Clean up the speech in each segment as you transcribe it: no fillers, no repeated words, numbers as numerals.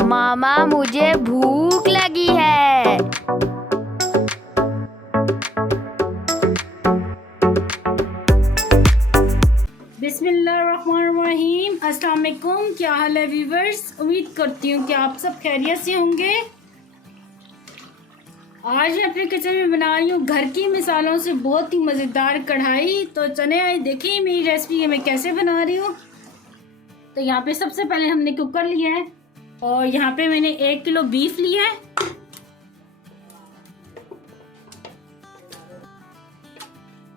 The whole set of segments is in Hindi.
मामा मुझे भूख लगी है। बिस्मिल्लाहिर्रहमानिर्रहीम। अस्सलाम वालेकुम। क्या हाल है व्यूवर्स? उम्मीद करती हूँ कि आप सब खैरियत से होंगे। आज मैं अपने किचन में बना रही हूँ घर की मिसालों से बहुत ही मज़ेदार कढ़ाई। तो चले आए देखिए मेरी रेसिपी मैं कैसे बना रही हूँ। तो यहाँ पे सबसे पहले हमने कुकर लिया है और यहाँ पे मैंने 1 किलो बीफ लिया है।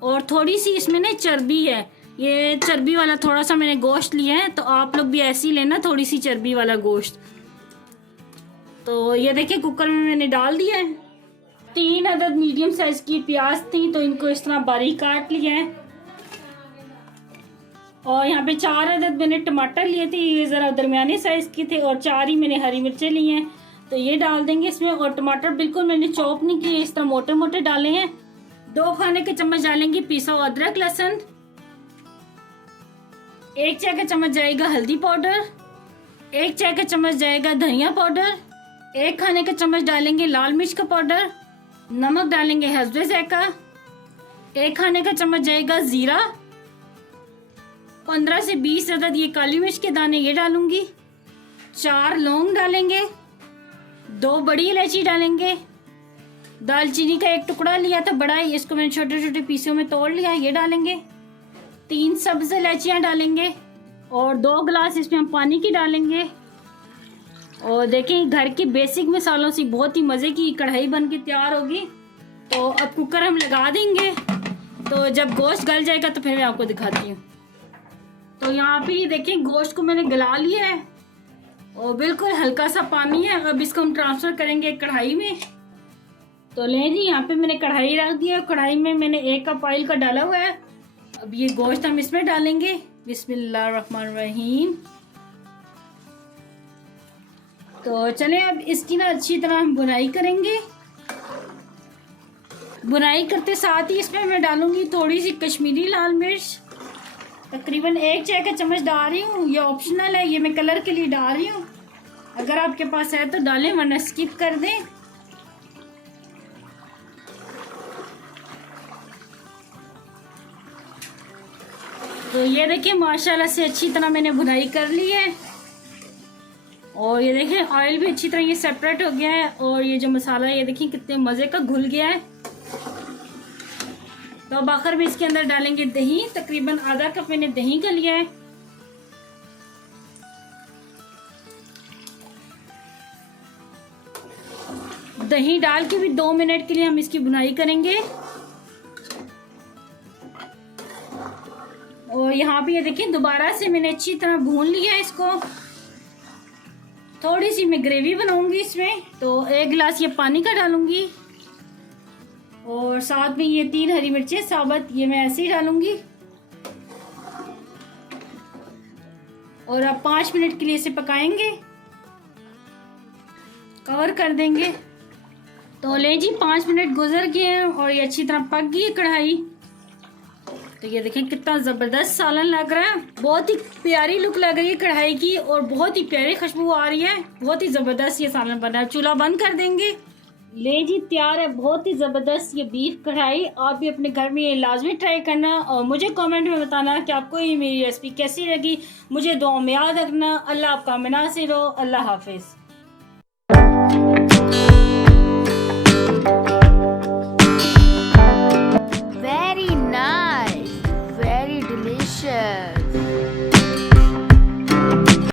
और थोड़ी सी इसमें ना चर्बी है, ये चर्बी वाला थोड़ा सा मैंने गोश्त लिया है। तो आप लोग भी ऐसे ही लेना, थोड़ी सी चर्बी वाला गोश्त। तो ये देखिए कुकर में मैंने डाल दिया है। 3 अदद मीडियम साइज की प्याज थी, तो इनको इस तरह बारीक काट लिया है। और यहाँ पे 4 अदद मैंने टमाटर लिए थे, ये ज़रा दरमियाने साइज के थे। और 4 ही मैंने हरी मिर्चें ली हैं, तो ये डाल देंगे इसमें। और टमाटर बिल्कुल मैंने चॉप नहीं किए, इस तरह मोटे मोटे डाले हैं। 2 खाने के चम्मच डालेंगे पिसा हुआ अदरक लहसुन। 1 चाय का चम्मच जाएगा हल्दी पाउडर। 1 चाय का चम्मच जाएगा धनिया पाउडर। 1 खाने का चम्मच डालेंगे लाल मिर्च का पाउडर। नमक डालेंगे हस्बे ज़ायका। 1 खाने का चम्मच जाएगा जीरा। 15 से 20 अदद ये काली मिर्च के दाने ये डालूंगी। 4 लौंग डालेंगे। 2 बड़ी इलायची डालेंगे। दालचीनी का 1 टुकड़ा लिया था बड़ा, इसको मैंने छोटे छोटे पीसों में तोड़ लिया, ये डालेंगे। 3 सब्ज इलायचियाँ डालेंगे। और 2 गिलास इसमें हम पानी की डालेंगे। और देखें घर के बेसिक मसालों से बहुत ही मज़े की कढ़ाई बन के तैयार होगी। तो अब कुकर हम लगा देंगे, तो जब गोश्त गल जाएगा तो फिर मैं आपको दिखाती हूँ। तो यहाँ पे ये देखें गोश्त को मैंने गला लिया है और बिल्कुल हल्का सा पानी है। अब इसको हम ट्रांसफ़र करेंगे कढ़ाई में। तो लें जी, यहाँ पे मैंने कढ़ाई रख दिया। कढ़ाई में मैंने 1 कप ऑयल का डाला हुआ है। अब ये गोश्त हम इसमें डालेंगे। बिस्मिल्लाहिर्रहमानिर्रहीम। तो चलें अब इसकी ना अच्छी तरह हम बुनाई करेंगे। बुनाई करते साथ ही इसमें मैं डालूंगी थोड़ी सी कश्मीरी लाल मिर्च, तकरीबन 1 चाय का चम्मच डाल रही हूँ। ये ऑप्शनल है, ये मैं कलर के लिए डाल रही हूँ। अगर आपके पास है तो डालें, वरना स्किप कर दें। तो ये देखिए माशाल्लाह से अच्छी तरह मैंने बुनाई कर ली है। और ये देखिए ऑयल भी अच्छी तरह ये सेपरेट हो गया है। और ये जो मसाला है ये देखिए कितने मज़े का घुल गया है। तो अब आखिर में इसके अंदर डालेंगे दही। तकरीबन आधा कप मैंने दही का लिया है। दही डाल के भी 2 मिनट के लिए हम इसकी बुनाई करेंगे। और यहाँ पे ये देखिए दोबारा से मैंने अच्छी तरह भून लिया है इसको। थोड़ी सी मैं ग्रेवी बनाऊंगी इसमें, तो 1 गिलास ये पानी का डालूंगी। और साथ में ये 3 हरी मिर्चें साबुत, ये मैं ऐसे ही डालूंगी। और अब 5 मिनट के लिए इसे पकाएंगे, कवर कर देंगे। तो ले जी 5 मिनट गुजर गए हैं और ये अच्छी तरह पक गई है कढ़ाई। तो ये देखें कितना ज़बरदस्त सालन लग रहा है, बहुत ही प्यारी लुक लग रही है कढ़ाई की और बहुत ही प्यारी खुशबू आ रही है। बहुत ही ज़बरदस्त ये सालन बना है। चूल्हा बंद कर देंगे। ले जी तैयार है बहुत ही ज़बरदस्त ये बीफ कढ़ाई। आप भी अपने घर में ये लाजमी ट्राई करना और मुझे कमेंट में बताना कि आपको ये मेरी रेसिपी कैसी लगी। मुझे दुआ में याद रखना। अल्लाह आपका नासिर हो। अल्लाह हाफिज़। Very nice, very delicious.